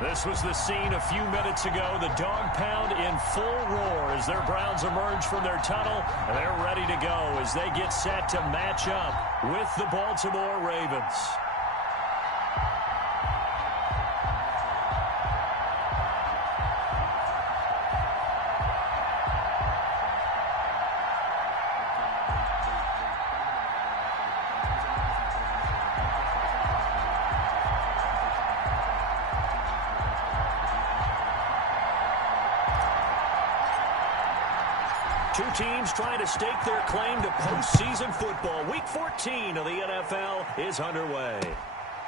This was the scene a few minutes ago. The dog pound in full roar as their Browns emerge from their tunnel. And they're ready to go as they get set to match up with the Baltimore Ravens. Two teams trying to stake their claim to postseason football. Week 14 of the NFL is underway.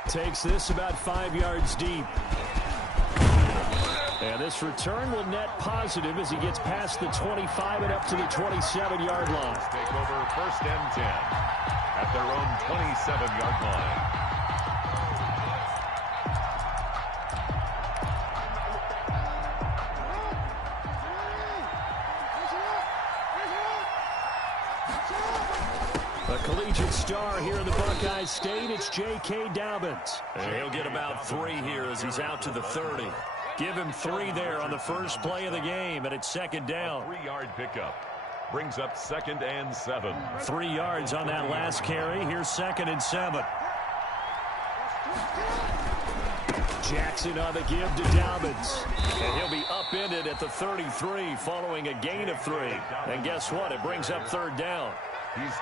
Takes this about 5 yards deep. And this return will net positive as he gets past the 25 and up to the 27-yard line. Take over 1st and 10 at their own 27-yard line. A collegiate star here in the Buckeye State, it's J.K. Dobbins. And he'll get about 3 here as he's out to the 30. Give him 3 there on the first play of the game, and it's 2nd down. A 3-yard pickup brings up 2nd and 7. 3 yards on that last carry. Here's 2nd and 7. Jackson on the give to Dobbins. And he'll be upended at the 33 following a gain of 3. And guess what? It brings up 3rd down.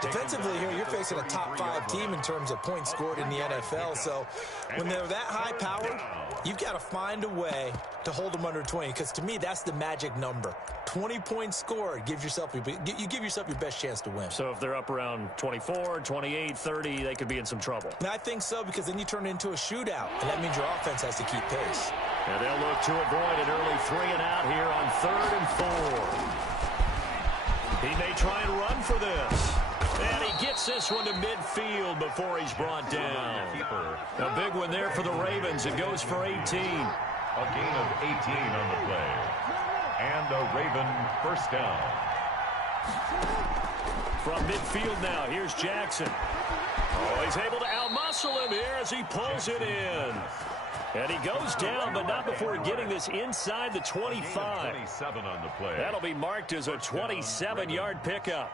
Defensively here, you're facing a top 5 team in terms of points scored in the NFL. So when they're that high powered, you've got to find a way to hold them under 20. Because to me, that's the magic number. 20 points scored gives yourself you give yourself your best chance to win. So if they're up around 24, 28, 30, they could be in some trouble. And I think so, because then you turn it into a shootout, and that means your offense has to keep pace. And they'll look to avoid an early 3 and out here on 3rd and 4. He may try and run for this. And he gets this one to midfield before he's brought down. A big one there for the Ravens. It goes for 18. A gain of 18 on the play. And a Raven 1st down. From midfield now, here's Jackson. Oh, he's able to outmuscle him here as he pulls it in. And he goes down, but not before getting this inside the 25. 27 on the play. That'll be marked as a 27-yard pickup.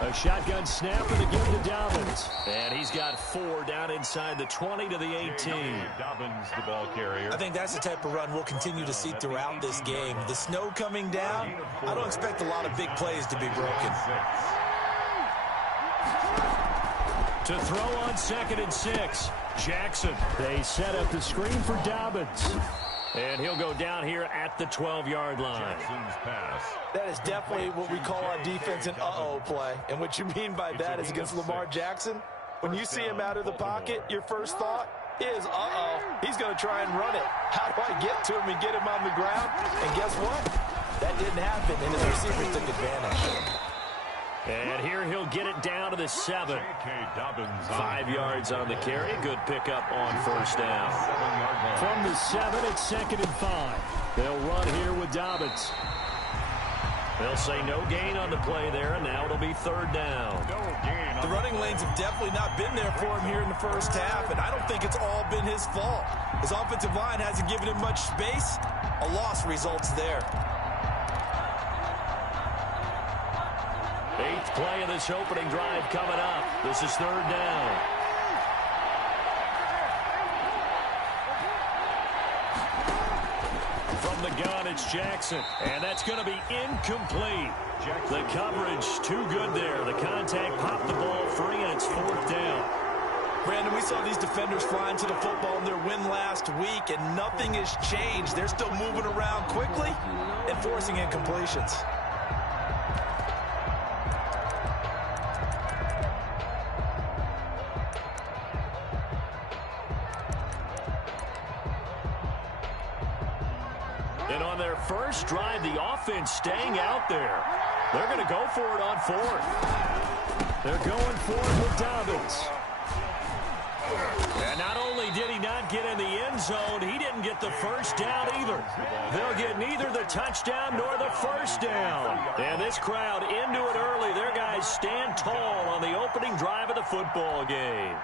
A shotgun snap and a give to Dobbins. And he's got 4 down inside the 20 to the 18. Dobbins, the ball carrier. I think that's the type of run we'll continue to see throughout this game. The snow coming down, I don't expect a lot of big plays to be broken. To throw on 2nd and 6, Jackson. They set up the screen for Dobbins. And he'll go down here at the 12-yard line. Jackson's pass. That is definitely what we call on defense an uh-oh play. And what you mean by that is against Lamar Jackson, when you see him out of the pocket, your first thought is, uh-oh, he's going to try and run it. How do I get to him and get him on the ground? And guess what? That didn't happen, and his receivers took advantage. And here he'll get it down to the 7. 5 yards on the carry. Good pickup on 1st down. From the 7, it's 2nd and 5. They'll run here with Dobbins. They'll say no gain on the play there, and now it'll be 3rd down. The running lanes have definitely not been there for him here in the first half, and I don't think it's all been his fault. His offensive line hasn't given him much space. A loss results there. 8th play of this opening drive coming up. This is 3rd down. From the gun, it's Jackson. And that's going to be incomplete. The coverage too good there. The contact popped the ball free, and it's 4th down. Brandon, we saw these defenders flying to the football in their win last week, and nothing has changed. They're still moving around quickly and forcing incompletions. And on their first drive, the offense staying out there. They're going to go for it on 4th. They're going for it with Dobbins. And not only did he not not get in the end zone. He didn't get the first down either. They'll get neither the touchdown nor the first down. And this crowd into it early. Their guys stand tall on the opening drive of the football game.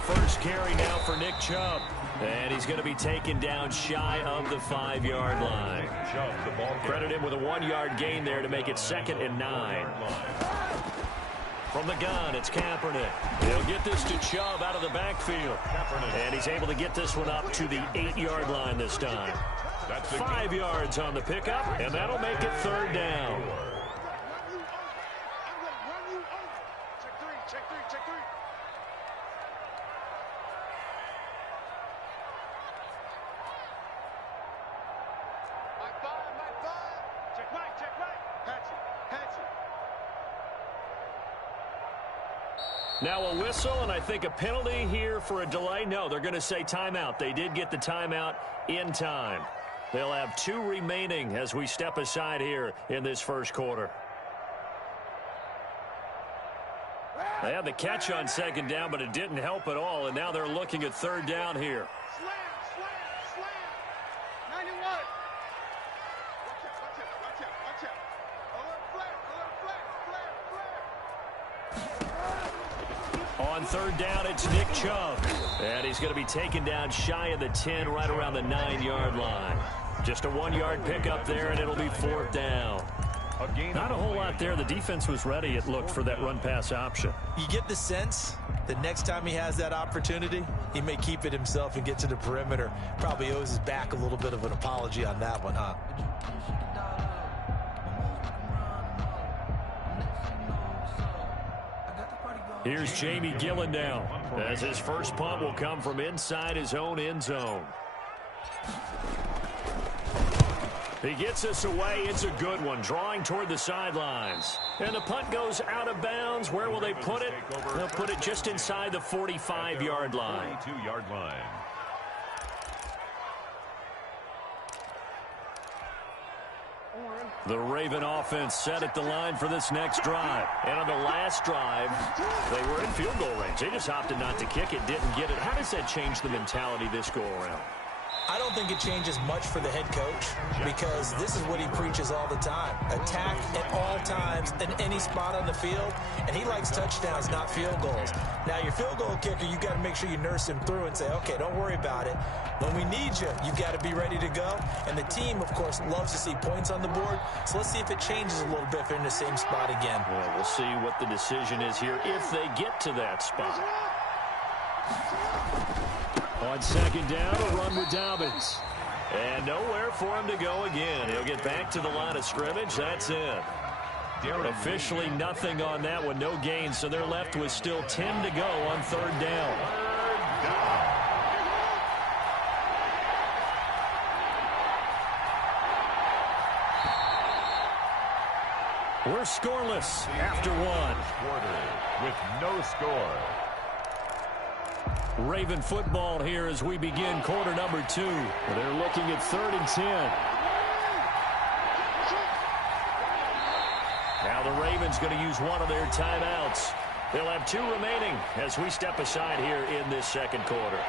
First carry now for Nick Chubb. And he's going to be taken down shy of the 5-yard line. Credit him with a 1-yard gain there to make it 2nd and 9. From the gun, it's Kaepernick. He'll get this to Chubb out of the backfield. And he's able to get this one up to the 8-yard line this time. 5 yards on the pickup, and that'll make it 3rd down. Now a whistle, and I think a penalty here for a delay. No, they're going to say timeout. They did get the timeout in time. They'll have 2 remaining as we step aside here in this first quarter. They had the catch on 2nd down, but it didn't help at all, and now they're looking at 3rd down here. Slam. 91. Watch out. On 3rd down, it's Nick Chubb. And he's going to be taken down shy of the 10, right around the 9-yard line. Just a 1-yard pickup there, and it'll be 4th down. Not a whole lot there. The defense was ready, it looked, for that run-pass option. You get the sense that next time he has that opportunity, he may keep it himself and get to the perimeter. Probably owes his back a little bit of an apology on that one, huh? Here's Jamie Gillen now, as his first punt will come from inside his own end zone. He gets us away. It's a good one, drawing toward the sidelines. And the punt goes out of bounds. Where will they put it? They'll put it just inside the 45-yard line. 42-yard line. The Raven offense set at the line for this next drive. And on the last drive, they were in field goal range. They just opted not to kick it, didn't get it. How does that change the mentality this go-around? I don't think it changes much for the head coach, because this is what he preaches all the time. Attack at all times in any spot on the field, and he likes touchdowns, not field goals. Now, your field goal kicker, you got to make sure you nurse him through and say, okay, don't worry about it. When we need you, you've got to be ready to go. And the team, of course, loves to see points on the board. So let's see if it changes a little bit if they're in the same spot again. Well, we'll see what the decision is here if they get to that spot. On 2nd down, a run with Dobbins. And nowhere for him to go again. He'll get back to the line of scrimmage. That's it. Officially nothing on that one, no gain. So they're left with still 10 to go on 3rd down. We're scoreless after one. Quarter with no score. Raven football here as we begin quarter number 2. They're looking at 3rd and 10. Now the Ravens going to use one of their timeouts. They'll have 2 remaining as we step aside here in this second quarter.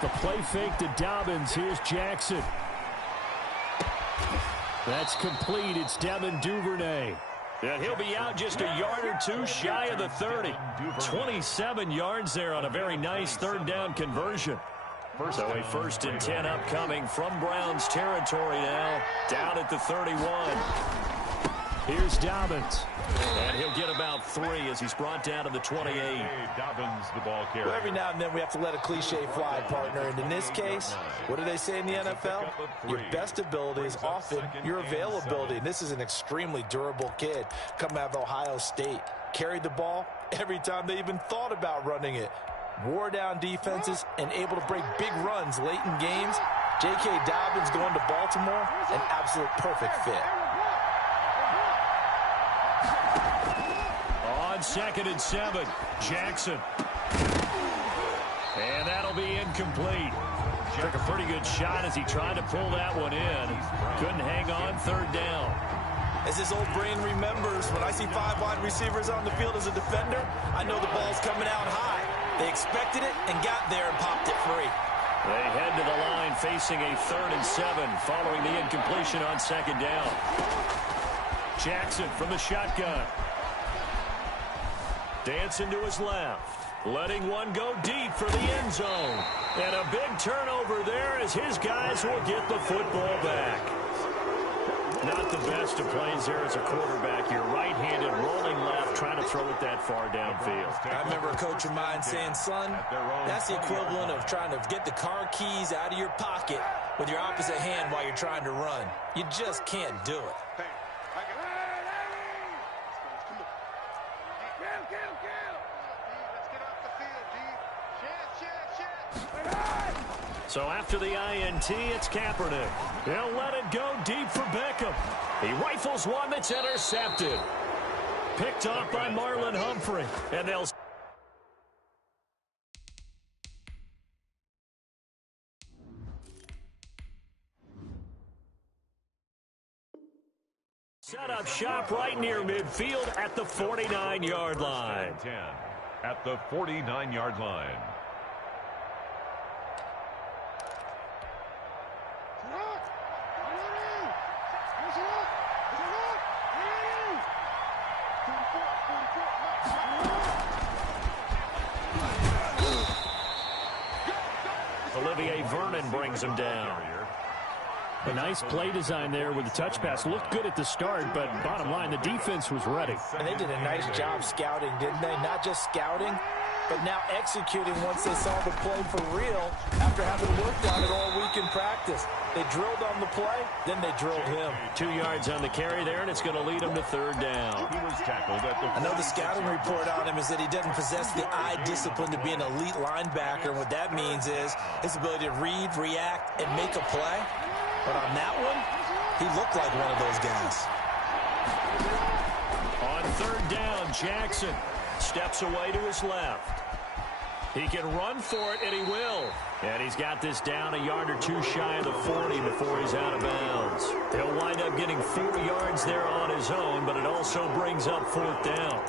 The play fake to Dobbins. Here's Jackson. That's complete. It's Devin Duvernay. And he'll be out just a yard or 2 shy of the 30. 27 yards there on a very nice 3rd down conversion. So a 1st and 10 upcoming from Browns territory now, down at the 31. Here's Dobbins. And he'll get about 3 as he's brought down to the 28. Dobbins, the ball carrier. Well, every now and then we have to let a cliche fly, partner. And in this case, what do they say in the NFL? Your best ability is often your availability. And this is an extremely durable kid coming out of Ohio State. Carried the ball every time they even thought about running it. Wore down defenses and able to break big runs late in games. J.K. Dobbins going to Baltimore, an absolute perfect fit. On 2nd and 7, Jackson. And that'll be incomplete. Took a pretty good shot as he tried to pull that one in. Couldn't hang on 3rd down. As his old brain remembers, when I see 5 wide receivers on the field as a defender, I know the ball's coming out high. They expected it and got there and popped it free. They head to the line facing a 3rd and 7 following the incompletion on 2nd down. Jackson from the shotgun. Dancing to his left. Letting one go deep for the end zone. And a big turnover there as his guys will get the football back. Not the best of plays there as a quarterback. You're right-handed, rolling left, trying to throw it that far downfield. I remember a coach of mine saying, son, that's the equivalent of trying to get the car keys out of your pocket with your opposite hand while you're trying to run. You just can't do it. So after the INT, it's Kaepernick. They'll let it go deep for Beckham. He rifles one that's intercepted. Picked off by Marlon Humphrey. And they'll set up shop right near midfield at the 49-yard line. 10 at the 49-yard line. Olivier Vernon brings him down. A nice play design there with the touch pass. Looked good at the start, but bottom line, the defense was ready. And they did a nice job scouting, didn't they? Not just scouting, but now executing once they saw the play for real after having worked on it all week in practice. They drilled on the play, then they drilled him. 2 yards on the carry there, and it's going to lead him to 3rd down. He was tackled at the I know the scouting report on him is that he doesn't possess the eye discipline to be an elite linebacker. And what that means is his ability to read, react, and make a play. But on that one, he looked like one of those guys. On 3rd down, Jackson steps away to his left. He can run for it, and he will. And he's got this down a yard or 2 shy of the 40 before he's out of bounds. He'll wind up getting 4 yards there on his own, but it also brings up 4th down.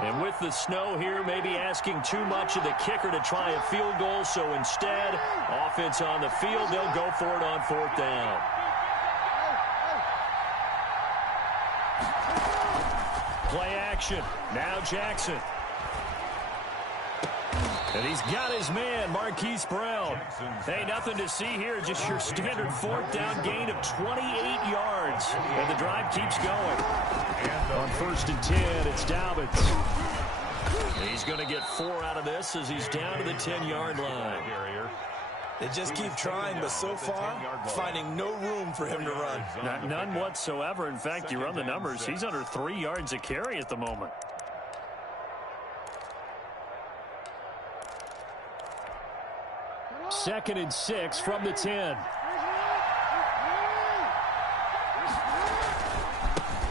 And with the snow here, maybe asking too much of the kicker to try a field goal. So instead, offense on the field, they'll go for it on 4th down. Play action. Now Jackson. And he's got his man, Marquise Brown. Hey, nothing to see here. Just your standard 4th down gain of 28 yards. And the drive keeps going. On 1st and 10, it's Dobbins. He's going to get 4 out of this as he's down to the 10-yard line. They just keep trying, but so far, finding no room for him to run. None whatsoever. In fact, you run the numbers. He's under 3 yards a carry at the moment. Second and 6 from the 10.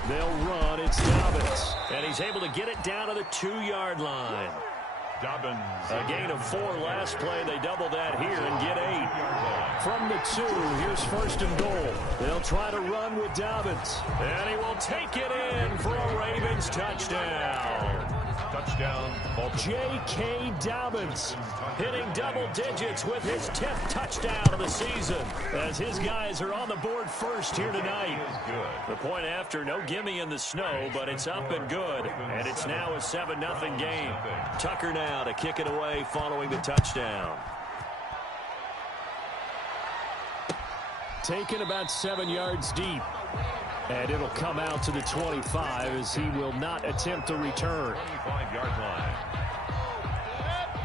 They'll run. It's Dobbins. And he's able to get it down to the 2-yard line. Dobbins. A gain of 4 last play. They double that here and get 8. From the 2, here's 1st and goal. They'll try to run with Dobbins. And he will take it in for a Ravens touchdown. Touchdown, Baltimore. J.K. Dobbins hitting double digits with his 10th touchdown of the season as his guys are on the board first here tonight. The point after, no gimme in the snow, but it's up and good, and it's now a 7-0 game. Tucker now to kick it away following the touchdown. Taken about 7 yards deep. And it'll come out to the 25 as he will not attempt to return. 25-yard line.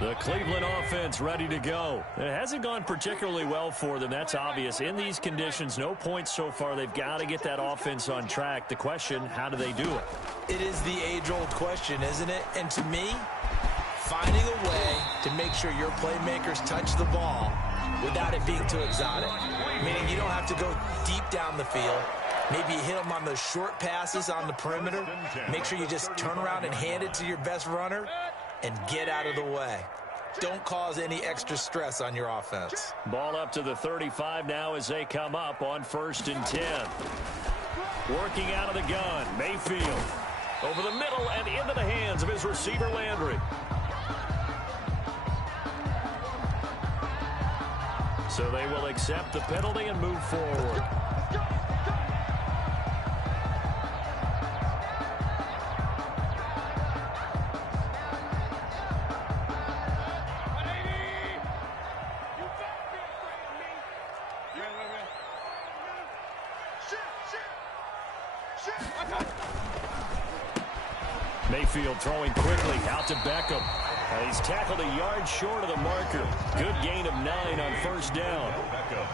The Cleveland offense ready to go. It hasn't gone particularly well for them. That's obvious. In these conditions, no points so far. They've got to get that offense on track. The question, how do they do it? It is the age-old question, isn't it? And to me, finding a way to make sure your playmakers touch the ball without it being too exotic. Meaning you don't have to go deep down the field. Maybe you hit them on those short passes on the perimeter. Make sure you just turn around and hand it to your best runner and get out of the way. Don't cause any extra stress on your offense. Ball up to the 35 now as they come up on 1st and 10. Working out of the gun, Mayfield. Over the middle and into the hands of his receiver, Landry. So they will accept the penalty and move forward. Mayfield throwing quickly out to Beckham. He's tackled a yard short of the marker. Good gain of 9 on 1st down. Beckham.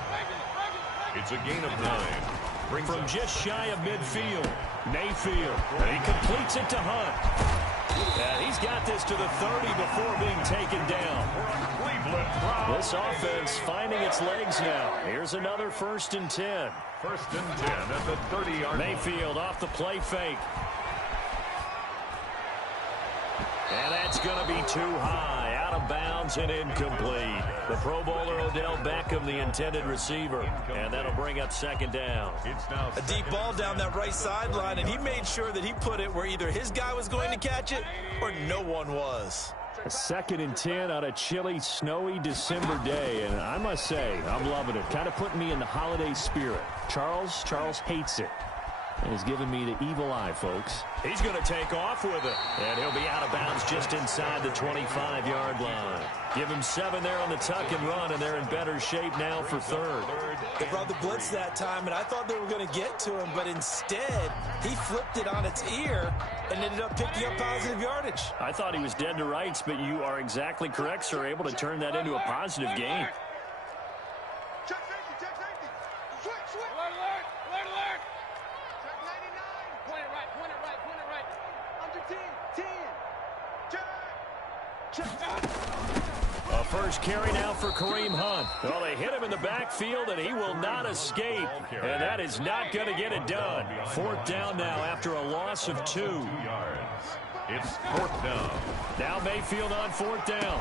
It's a gain of 9. From just shy of midfield, Mayfield. He completes it to Hunt. And he's got this to the 30 before being taken down. This offense finding its legs now. Here's another 1st and 10. 1st and 10 at the 30-yard line. Mayfield off the play fake. And that's going to be too high, out of bounds and incomplete. The Pro Bowler Odell Beckham, the intended receiver, and that'll bring up 2nd down. It's now a deep ball down that right sideline, and he made sure that he put it where either his guy was going to catch it or no one was. A 2nd and 10 on a chilly, snowy December day, and I must say, I'm loving it. Kind of putting me in the holiday spirit. Charles hates it. And he's giving me the evil eye, folks. He's going to take off with it. And he'll be out of bounds just inside the 25-yard line. Give him 7 there on the tuck and run, and they're in better shape now for 3rd. They brought the blitz that time, and I thought they were going to get to him, but instead, he flipped it on its ear and ended up picking up positive yardage. I thought he was dead to rights, but you are exactly correct, sir. Able to turn that into a positive gain. Check safety, check safety. Switch. Alert. Check 99. Point it right. Under 10. Check. A first carry now for Kareem Hunt. Well, they hit him in the backfield, and he will not escape. And that is not going to get it done. 4th down now after a loss of 2. 2 yards. It's 4th down. Now Mayfield on 4th down.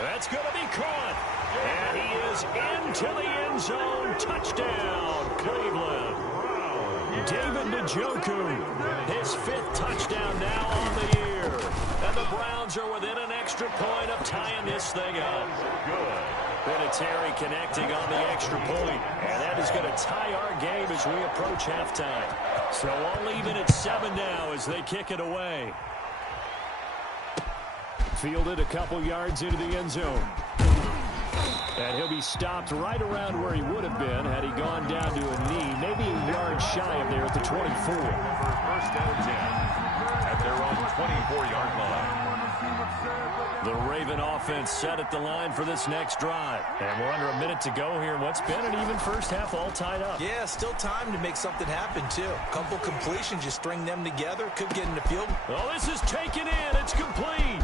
That's going to be caught. And he is into the end zone. Touchdown, Cleveland. David Njoku, his 5th touchdown now on the year. And the Browns are within an extra point of tying this thing up. Good. Vinatieri connecting on the extra point. And that is going to tie our game as we approach halftime. So all even at 7 now as they kick it away. Fielded a couple yards into the end zone. And he'll be stopped right around where he would have been had he gone down to a knee, maybe a yard shy of there at the 24. 1st and 10 at their own 24-yard line. The Raven offense set at the line for this next drive. And we're under a minute to go here in what's been an even first half, all tied up. Yeah, still time to make something happen, too. A couple completions, you string them together, could get in the field. Oh, this is taken in. It's complete.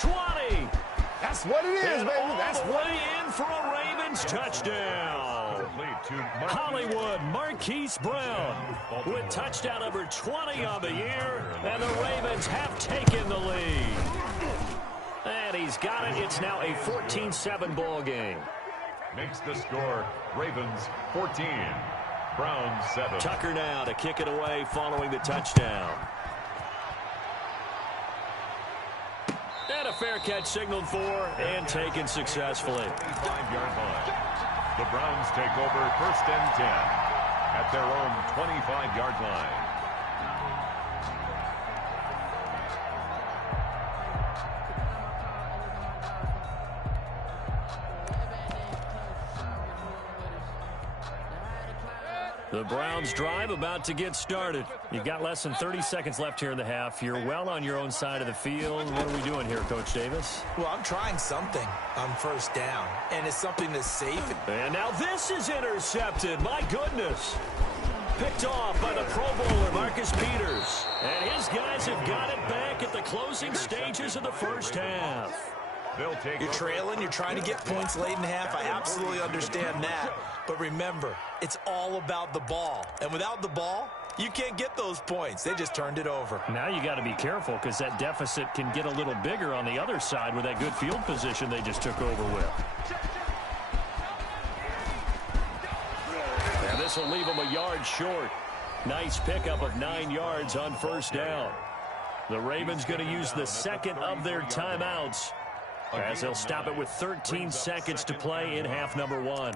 20. That's what it is, and baby. That's all the what way in for a Ravens touchdown. Hollywood Marquise Brown with touchdown number 20 on the year, and the Ravens have taken the lead. And he's got it. It's now a 14-7 ball game. Makes the score Ravens 14, Browns 7. Tucker now to kick it away following the touchdown. fair catch signaled for and taken successfully. 5-yard line. The Browns take over 1st and 10 at their own 25-yard line. The Browns drive about to get started. You've got less than 30 seconds left here in the half. You're well on your own side of the field. What are we doing here, Coach Davis? Well, I'm trying something on 1st down, and it's something that's safe. And now this is intercepted. My goodness. Picked off by the Pro Bowler, Marcus Peters. And his guys have got it back at the closing stages of the first half. You're trailing, you're trying to get points late in the half. I absolutely understand that. But remember, it's all about the ball. And without the ball, you can't get those points. They just turned it over. Now you got to be careful because that deficit can get a little bigger on the other side with that good field position they just took over with. And this will leave them a yard short. Nice pickup of 9 yards on 1st down. The Ravens going to use the second of their timeouts, as they'll stop it with 13 seconds to play in half number 1.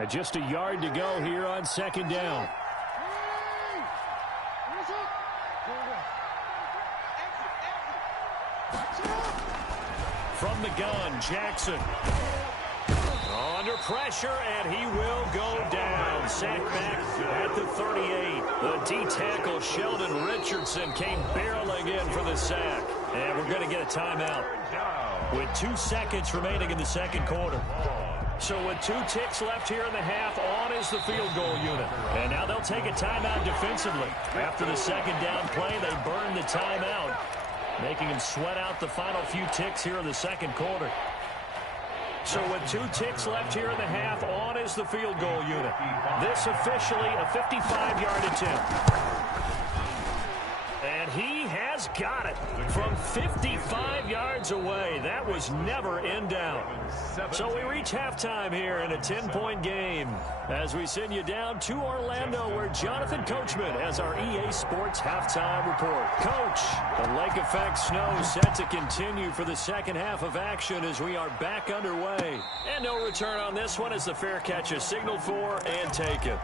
And just a yard to go here on 2nd down. From the gun, Jackson. Under pressure, and he will go down. Sacked back at the 38. The D-tackle, Sheldon Richardson, came barreling in for the sack. And we're going to get a timeout with 2 seconds remaining in the second quarter. So with 2 ticks left here in the half, on is the field goal unit. And now they'll take a timeout defensively. After the second down play, they burn the timeout, making them sweat out the final few ticks here in the second quarter. So with 2 ticks left here in the half, on is the field goal unit. This officially a 55-yard attempt. And he has got it from 55 yards away. That was never in doubt. So we reach halftime here in a 10-point game as we send you down to Orlando, where Jonathan Coachman has our EA Sports halftime report. Coach, the lake effect snow set to continue for the second half of action as we are back underway. And no return on this one as the fair catch is signaled for and taken.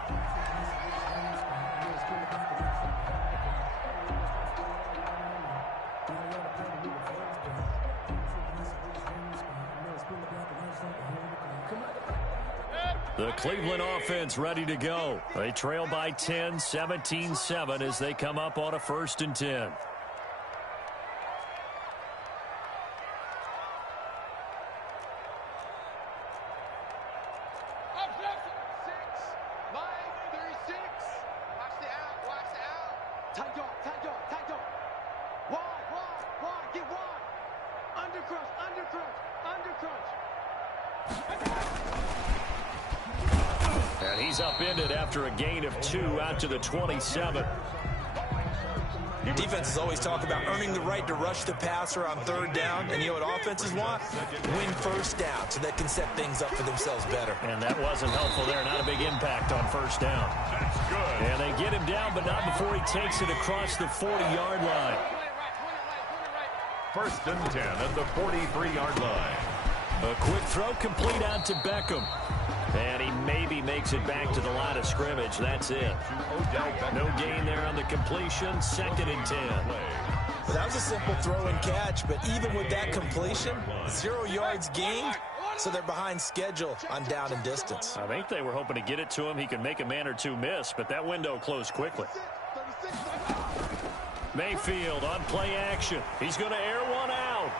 The Cleveland offense ready to go. They trail by 10, 17-7 as they come up on a 1st and 10. And he's upended after a gain of 2 out to the 27. Defenses always talk about earning the right to rush the passer on 3rd down. And you know what offenses want? Win 1st down so they can set things up for themselves better. And that wasn't helpful there. Not a big impact on 1st down. That's good. And they get him down, but not before he takes it across the 40-yard line. 1st and 10 at the 43-yard line. A quick throw complete out to Beckham. And he maybe makes it back to the line of scrimmage. That's it. No gain there on the completion. 2nd and 10. Well, that was a simple throw and catch, but even with that completion, 0 yards gained, so they're behind schedule on down and distance. I think they were hoping to get it to him. He could make a man or two miss, but that window closed quickly. Mayfield on play action. He's going to air one out.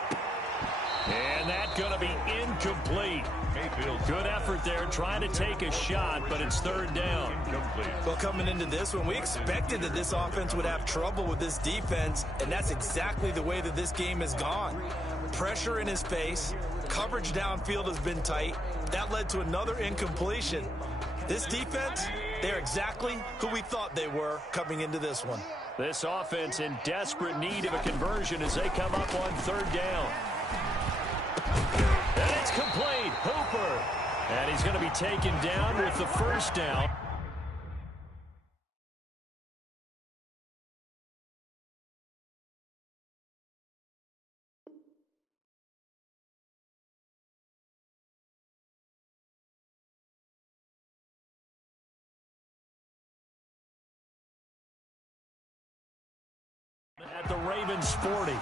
And that's going to be incomplete. Good effort there, trying to take a shot, but it's 3rd down. Well, coming into this one, we expected that this offense would have trouble with this defense, and that's exactly the way that this game has gone. Pressure in his face, coverage downfield has been tight. That led to another incompletion. This defense, they're exactly who we thought they were coming into this one. This offense in desperate need of a conversion as they come up on 3rd down. And it's complete. Hooper. And he's going to be taken down with the 1st down. the Ravens 40.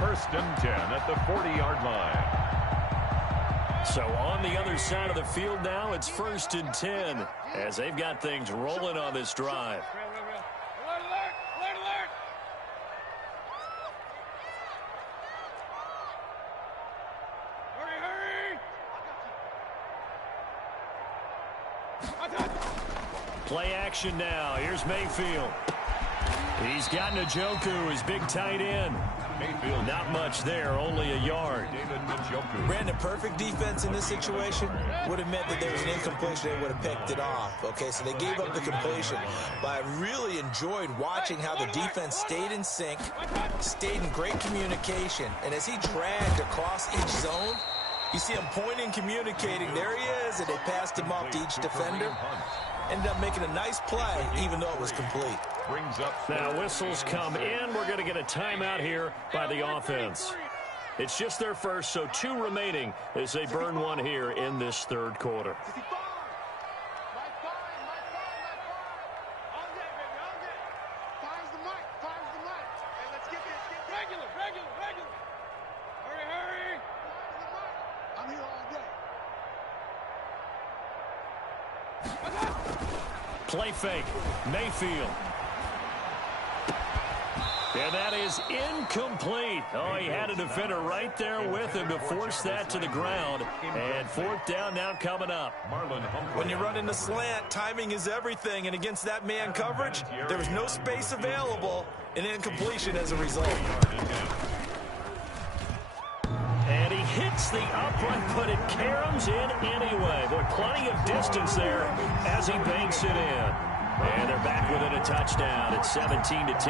First and 10 at the 40-yard line. So on the other side of the field now, it's first and 10 as they've got things rolling on this drive. Play action now. Here's Mayfield. He's got Njoku, his big tight end. Mayfield. Not much there, only a yard. Brandon, perfect defense in this situation would have meant that there was an incompletion. They would have picked it off. Okay, so they gave up the completion. But I really enjoyed watching how the defense stayed in sync, stayed in great communication. And as he dragged across each zone, you see him pointing, communicating. There he is, and they passed him off to each defender. Ended up making a nice play, even though it was complete. Now whistles come in. We're going to get a timeout here by the offense. It's just their first, so 2 remaining as they burn one here in this third quarter. Play fake. Mayfield. And that is incomplete. Oh, he had a defender right there with him to force that to the ground. And 4th down now coming up. When you run in the slant, timing is everything. And against that man coverage, there was no space available, and incompletion as a result. And he hits the upright, but it caroms in anyway. Boy, plenty of distance there as he banks it in. And they're back within a touchdown at 17-10.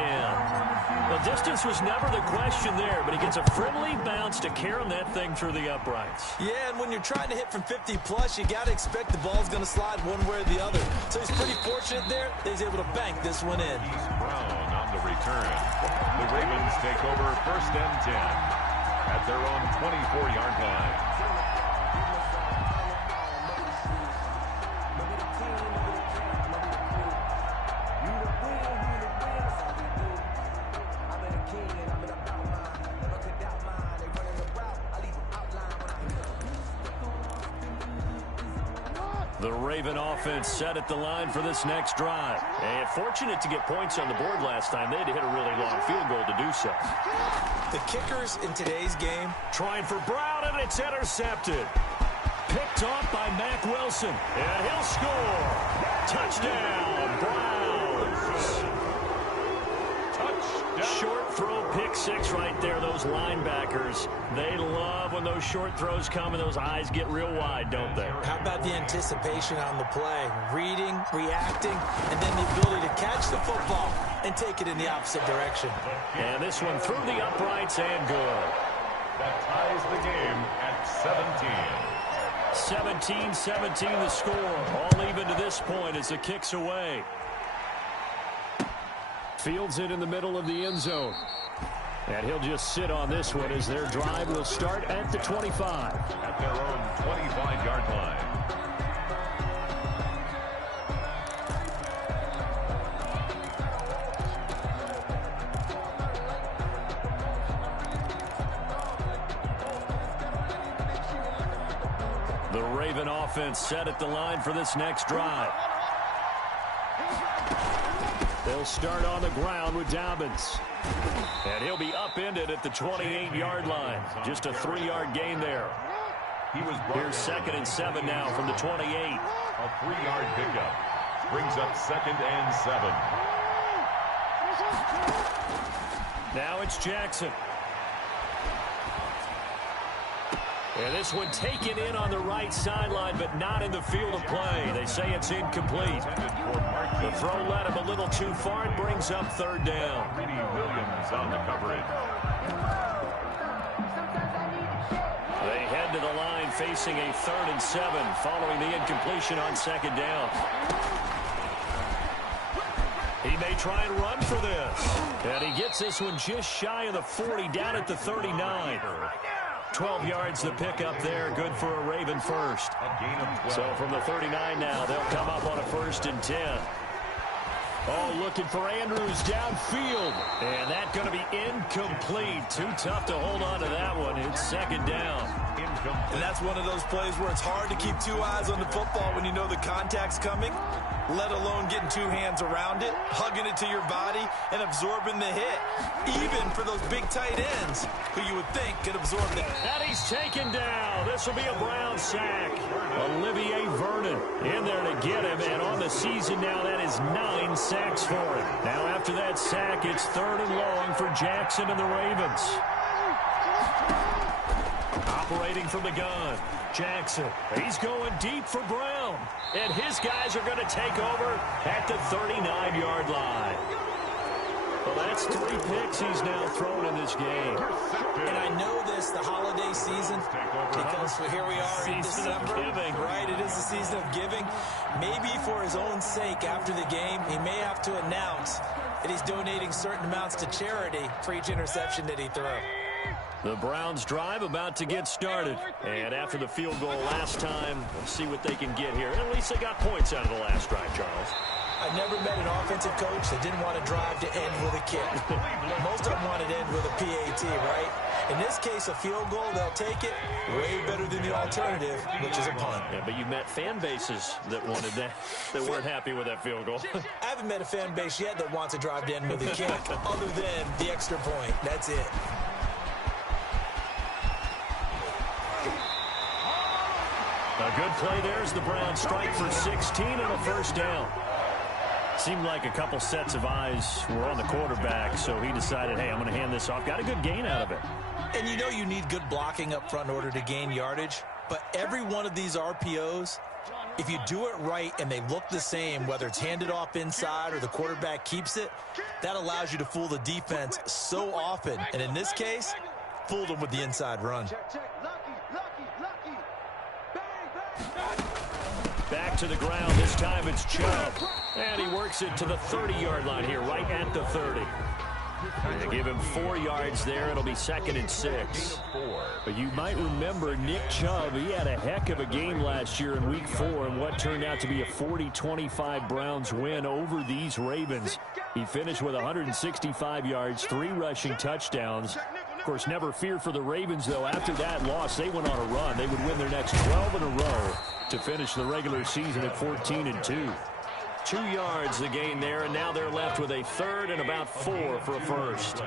Well, distance was never the question there, but he gets a friendly bounce to carom that thing through the uprights. Yeah, and when you're trying to hit from 50-plus, you got to expect the ball's going to slide one way or the other. So he's pretty fortunate there that he's able to bank this one in. Brown on the return. The Ravens take over first and 10 at their own 24-yard line. The Raven offense set at the line for this next drive. And fortunate to get points on the board last time. They had to hit a really long field goal to do so. The kickers in today's game. Trying for Brown, and it's intercepted. Picked off by Mack Wilson. And he'll score. Touchdown, Browns. Touchdown. Short throw, pick 6 right there. Those linebackers, they love when those short throws come and those eyes get real wide, don't they? How about the anticipation on the play? Reading, reacting, and then the ability to catch the football and take it in the opposite direction. And this one through the uprights and good. That ties the game at 17. 17-17 the score. All even to this point as the kick's away. Fields it in the middle of the end zone. And he'll just sit on this one as their drive will start at the 25. At their own 25-yard line. The Raven offense set at the line for this next drive. They'll start on the ground with Dobbins. And he'll be upended at the 28-yard line. Just a 3-yard gain there. Here's 2nd and 7 now from the 28. A 3-yard pickup. Brings up 2nd and 7. Now it's Jackson. And this one taken in on the right sideline, but not in the field of play. They say it's incomplete. The throw led him a little too far and brings up 3rd down. Greedy Williams on the coverage. They head to the line facing a 3rd and 7 following the incompletion on 2nd down. He may try and run for this. And he gets this one just shy of the 40, down at the 39. 12 yards to pick up there. Good for a Raven first. A gain of 12. So from the 39 now, they'll come up on a 1st and 10. Oh, looking for Andrews downfield. And that's going to be incomplete. Too tough to hold on to that one. It's second down. And that's one of those plays where it's hard to keep two eyes on the football when you know the contact's coming, let alone getting two hands around it, hugging it to your body, and absorbing the hit. Even for those big tight ends who you would think could absorb that. And he's taken down. This will be a Brown sack. Olivier Vernon in there to get him. And on the season now, that is 9 sacks for him. Now after that sack, it's 3rd and long for Jackson and the Ravens. Operating from the gun, Jackson. He's going deep for Brown. And his guys are going to take over at the 39-yard line. Well, that's 3 picks he's now thrown in this game. And I know this, the holiday season, because here we are in December. Right, it is the season of giving. Maybe for his own sake after the game, he may have to announce that he's donating certain amounts to charity for each interception that he threw. The Browns drive about to get started. And after the field goal last time, we'll see what they can get here. At least they got points out of the last drive, Charles. I've never met an offensive coach that didn't want to drive to end with a kick. Most of them wanted to end with a PAT, right? In this case, a field goal, they'll take it. Way better than the alternative, which is a punt. Yeah, but you met fan bases that wanted that, that weren't happy with that field goal. I haven't met a fan base yet that wants to drive to end with a kick, other than the extra point. That's it. A good play there as the Browns strike for 16 and a first down. Seemed like a couple sets of eyes were on the quarterback, so he decided, hey, I'm going to hand this off. Got a good gain out of it. And you know you need good blocking up front in order to gain yardage, but every one of these RPOs, if you do it right and they look the same, whether it's handed off inside or the quarterback keeps it, that allows you to fool the defense so often. And in this case, fooled them with the inside run. Back to the ground. This time it's Chubb. And he works it to the 30-yard line here, right at the 30. They give him 4 yards there. It'll be 2nd and 6. But you might remember Nick Chubb. He had a heck of a game last year in Week 4 in what turned out to be a 40-25 Browns win over these Ravens. He finished with 165 yards, 3 rushing touchdowns. Of course, never fear for the Ravens, though. After that loss, they went on a run. They would win their next 12 in a row to finish the regular season at 14-2. 2 yards the gain there, and now they're left with a 3rd and about 4 for a first.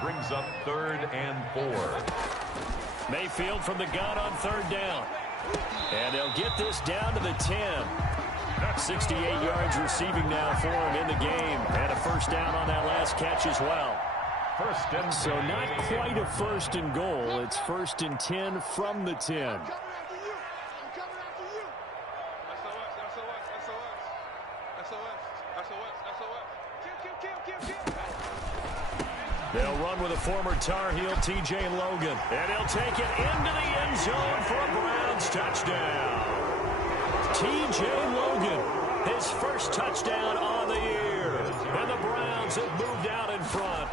Brings up 3rd and 4. Mayfield from the gun on 3rd down. And they'll get this down to the 10. 68 yards receiving now for him in the game. And a first down on that last catch as well. So not quite a 1st and goal. It's 1st and 10 from the 10. They'll run with a former Tar Heel, T.J. Logan. And he'll take it into the end zone for a Browns touchdown. T.J. Logan, his first touchdown on the year. And the Browns have moved out in front.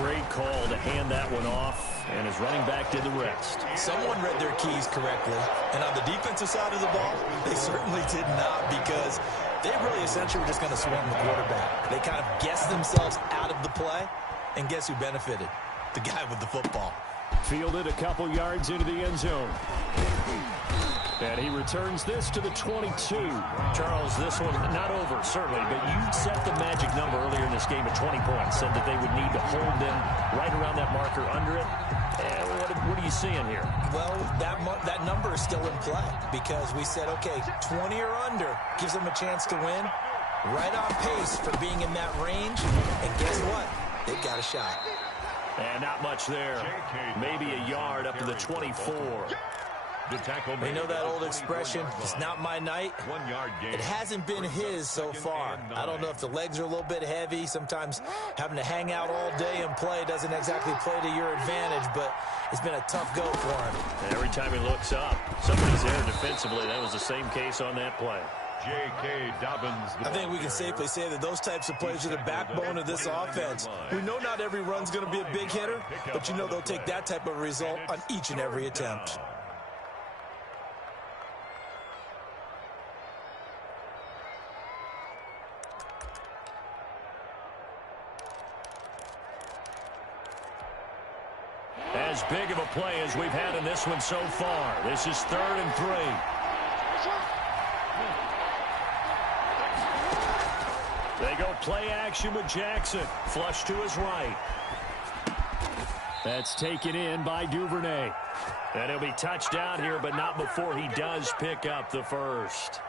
Great call to hand that one off. And his running back did the rest. Someone read their keys correctly. And on the defensive side of the ball, they certainly did not, because they really essentially were just going to swarm the quarterback. They kind of guessed themselves out of the play. And guess who benefited? The guy with the football. Fielded a couple yards into the end zone. And he returns this to the 22. Charles, this one not over, certainly, but you set the magic number earlier in this game at 20 points. Said that they would need to hold them right around that marker under it. What are you seeing here? Well, that number is still in play, because we said, okay, 20 or under gives them a chance to win. Right on pace for being in that range. And guess what? They've got a shot. And not much there. Maybe a yard up to the 24. They know that old expression, it's not my night. 1 yard gain. It hasn't been his so far. I don't know if the legs are a little bit heavy. Sometimes having to hang out all day and play doesn't exactly play to your advantage, but it's been a tough go for him. And every time he looks up, somebody's there defensively. That was the same case on that play. J.K. Dobbins. I think we can safely say that those types of plays are the backbone of this offense. We know not every run's going to be a big hitter, but you know they'll take that type of result on each and every attempt. as big of a play as we've had in this one so far. This is 3rd and 3. They go play action with Jackson. Flush to his right. That's taken in by Duvernay. And he'll be touched down here, but not before he does pick up the first.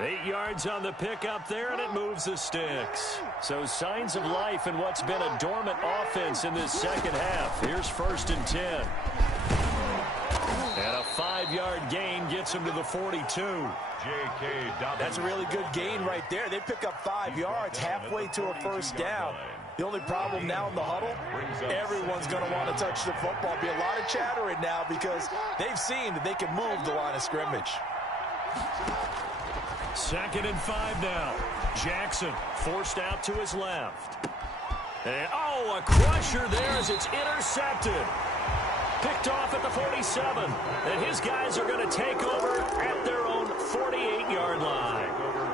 8 yards on the pickup there, and it moves the sticks. So signs of life in what's been a dormant offense in this second half. Here's 1st and 10. And a 5-yard gain gets him to the 42. J.K. Dobbins. That's a really good gain right there. They pick up 5 yards halfway to a first down. The only problem now in the huddle, everyone's going to want to touch the football. Be a lot of chattering now because they've seen that they can move the line of scrimmage. 2nd and 5 now. Jackson forced out to his left. And, a crusher there as it's intercepted. Picked off at the 47. And his guys are going to take over at their own 48-yard line.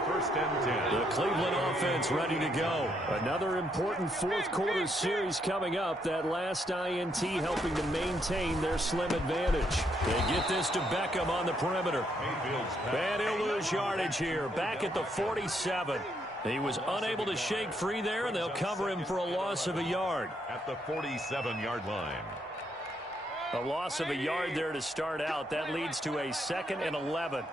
First and 10. The Cleveland offense ready to go. Another important fourth-quarter series coming up. That last INT helping to maintain their slim advantage. They get this to Beckham on the perimeter. And he'll lose yardage here. Back at the 47. He was unable to shake free there, and they'll cover him for a loss of a yard. At the 47-yard line. A loss of a yard there to start out. That leads to a 2nd and 11.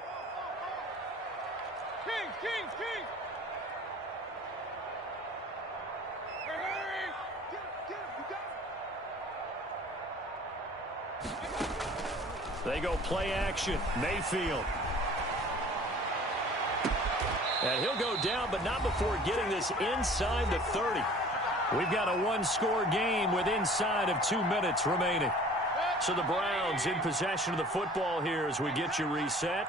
They go play action. Mayfield. And he'll go down, but not before getting this inside the 30. We've got a one-score game with inside of 2 minutes remaining. So the Browns in possession of the football here as we get you reset.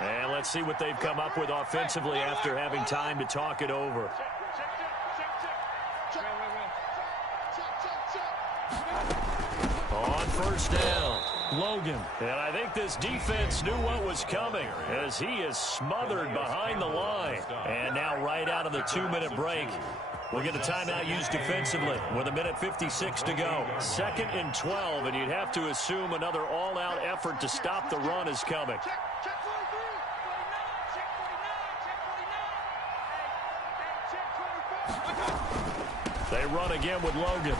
And let's see what they've come up with offensively after having time to talk it over. On first down, Logan. And I think this defense knew what was coming as he is smothered behind the line. And now right out of the 2-minute break, we'll get a timeout used defensively with 1:56 to go. 2nd and 12, and you'd have to assume another all-out effort to stop the run is coming. They run again with Logan.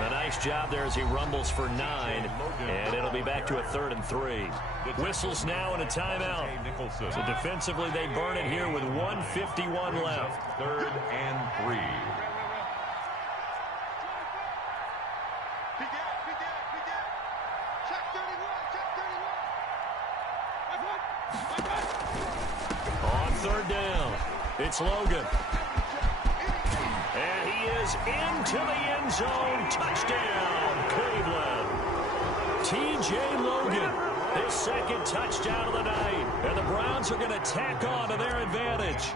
A nice job there as he rumbles for 9, and it'll be back to a 3rd and 3. Whistles now and a timeout. So defensively, they burn it here with 1:51 left. 3rd and 3. On 3rd down, it's Logan. And he is into the end zone. Touchdown, Cleveland. T.J. Logan, his 2nd touchdown of the night. And the Browns are going to tack on to their advantage.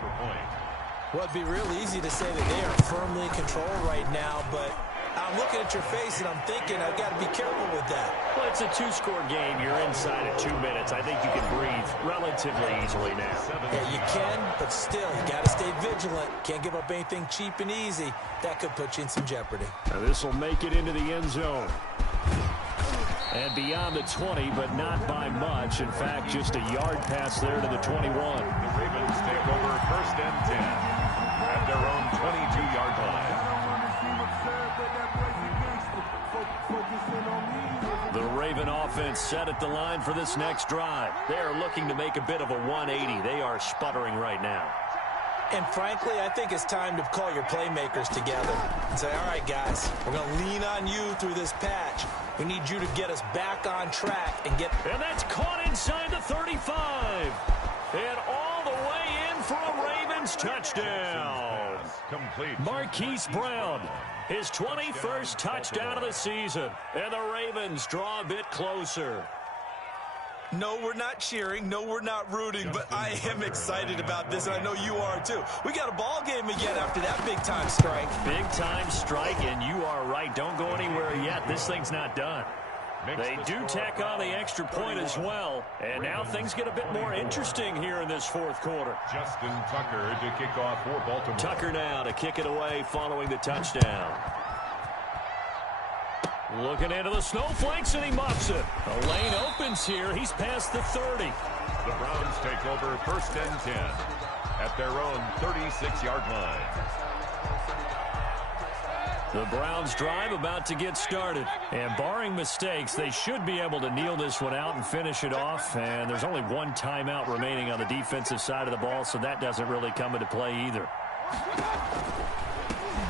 Well, it'd be real easy to say that they are firmly in control right now, but I'm looking at your face and I'm thinking I've got to be careful with that. Well, it's a 2-score game. You're inside at 2 minutes. I think you can breathe relatively easily now. Yeah, you can, but still, you got to stay vigilant. Can't give up anything cheap and easy. That could put you in some jeopardy. Now this will make it into the end zone. And beyond the 20, but not by much. In fact, just a yard pass there to the 21. The Ravens take over 1st and 10 at their own 22-yard line. The Raven offense set at the line for this next drive. They are looking to make a bit of a 180. They are sputtering right now. And frankly, I think it's time to call your playmakers together and say, all right, guys, we're going to lean on you through this patch. We need you to get us back on track and get... And that's caught inside the 35. And all the way in for a Ravens touchdown. Complete. Marquise Brown, his 21st touchdown of the season. And the Ravens draw a bit closer. No, we're not cheering. No, we're not rooting. But I am excited about this, and I know you are too. We got a ball game again after that big-time strike. Big-time strike, and you are right. Don't go anywhere yet. This thing's not done. They do tack on the extra point as well. And now things get a bit more interesting here in this 4th quarter. Justin Tucker to kick off for Baltimore. Tucker now to kick it away following the touchdown. Looking into the snowflakes, and he muffs it. The lane opens here. He's past the 30. The Browns take over 1st and 10 at their own 36-yard line. The Browns drive about to get started. And barring mistakes, they should be able to kneel this one out and finish it off. And there's only one timeout remaining on the defensive side of the ball, so that doesn't really come into play either.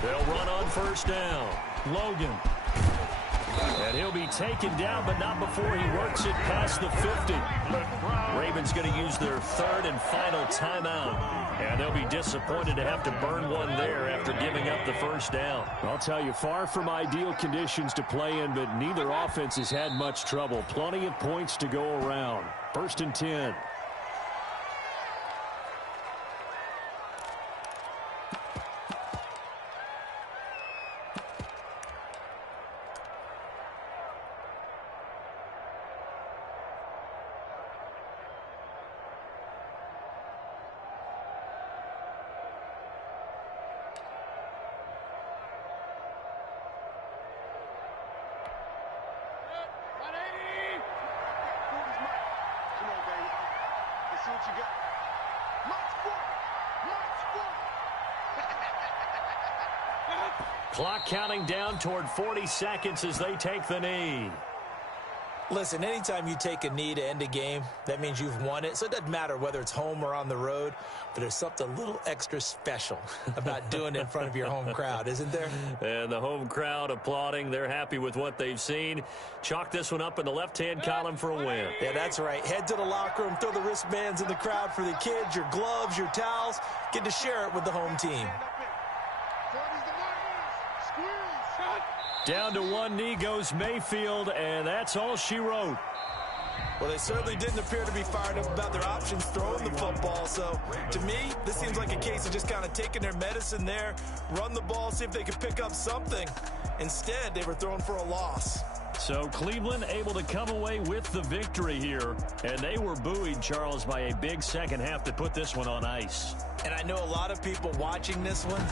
They'll run on 1st down. Logan. And he'll be taken down, but not before he works it past the 50. Ravens going to use their 3rd and final timeout. And they'll be disappointed to have to burn one there after giving up the 1st down. I'll tell you, far from ideal conditions to play in, but neither offense has had much trouble. Plenty of points to go around. 1st and 10. Clock counting down toward 40 seconds as they take the knee. Listen, anytime you take a knee to end a game, that means you've won it. So it doesn't matter whether it's home or on the road, but there's something a little extra special about doing it in front of your home crowd, isn't there? And the home crowd applauding. They're happy with what they've seen. Chalk this one up in the left-hand column for a win. Yeah, that's right. Head to the locker room, throw the wristbands in the crowd for the kids, your gloves, your towels. Get to share it with the home team. Down to one knee goes Mayfield, and that's all she wrote. Well, they certainly didn't appear to be fired up about their options throwing the football. So, to me, this seems like a case of just kind of taking their medicine there, run the ball, see if they could pick up something. Instead, they were throwing for a loss. So Cleveland able to come away with the victory here, and they were buoyed, Charles, by a big second half to put this one on ice. And I know a lot of people watching this one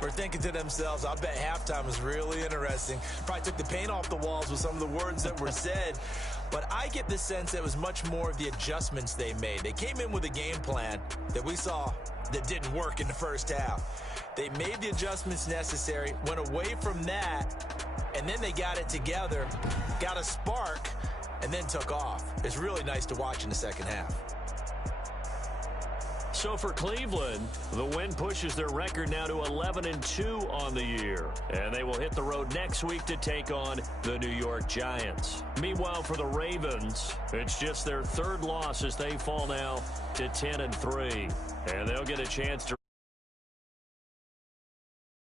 were thinking to themselves, I bet halftime was really interesting. Probably took the paint off the walls with some of the words that were said. But I get the sense that it was much more of the adjustments they made. They came in with a game plan that we saw that didn't work in the first half. They made the adjustments necessary, went away from that, and then they got it together, got a spark, and then took off. It's really nice to watch in the second half. So for Cleveland, the win pushes their record now to 11-2 on the year. And they will hit the road next week to take on the New York Giants. Meanwhile, for the Ravens, it's just their 3rd loss as they fall now to 10-3. And they'll get a chance to